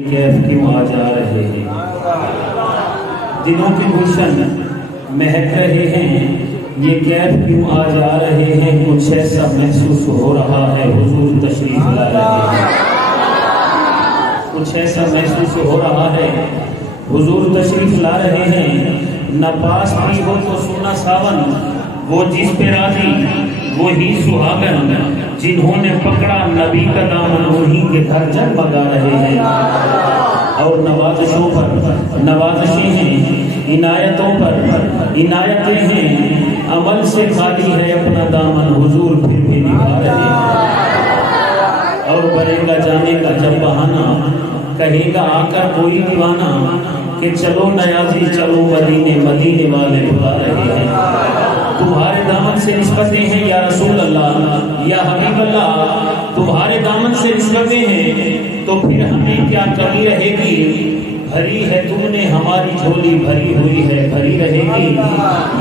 کیف کیوں آ جا رہے ہیں، دنوں کے گلشن مہک رہے ہیں، یہ کیف کیوں آ جا رہے ہیں، کچھ ایسا محسوس ہو رہا ہے حضور تشریف لا رہے ہیں، کچھ ایسا محسوس ہو رہا ہے حضور تشریف لا رہے ہیں۔ نہ پاس بھی ہو تو سونا ساون، وہ جس پہ راضی وہی سہاگن، جنہوں نے پکڑا نبی کا دامن انہیں کے گھر جگمگا رہے ہیں۔ اور نوازشوں پر نوازشیں ہیں، عنایتوں پر عنایتیں ہیں، عمل سے خالی ہے اپنا دامن حضور پھر بھی نبھا رہے ہیں۔ اور بنے گا جانے کا جب بہانہ، کہے گا آ کر کوئی دیوانہ کہ چلو نیازی چلو مدینے، مدینے والے بلا رہے ہیں۔ تمہارے دامن سے نسبتیں ہیں یا رسول اللہ یا حبیب اللہ، تمہارے دامن سے نسبتیں ہیں تو پھر ہمیں کیا کمی رہے گی، بھری ہے تم نے ہماری جھولی، بھری ہوئی ہے بھری رہے گی۔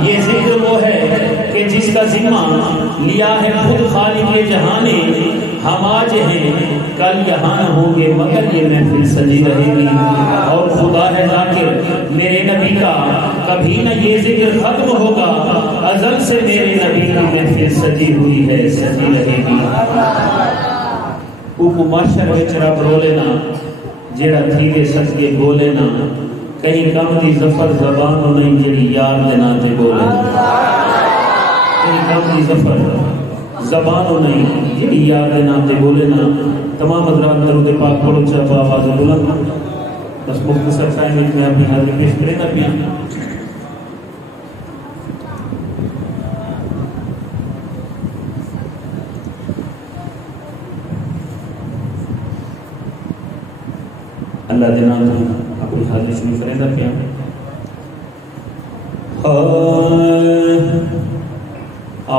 یہ ذکر وہ ہے کہ جس کا ذمہ لیا ہے خود خالق جہاں نے، ہم آج ہیں کل یہاں نہ ہوں گے مگر یہ محفل سجی رہے گی۔ اور خدا ہے ذاکر میرے نبی کا، کبھی نہ یہ ذکر ختم ہوگا، ازل سے میرے نبی کی محفل سجی ہوئی ہے سجی رہے گی۔ اوپو معاشر وچ رب رولے نا، جیڑا تھیگے سکے بولے نا، کہیں کم دی ظفر زبانوں نہیں جڑی یار دینا تے بولے نا، کہیں کم دی ظفر زبانوں نہیں جڑی یار دینا تے بولے نا۔ تمام حضرات درود پاک پڑھو چاہا آواز بلند، بس مختصر ٹائم میں اپنی حاضری پیش کرے نا پیا۔ اللہ دینا تو اپنی حاضری شروع کرے نا پیا۔ آ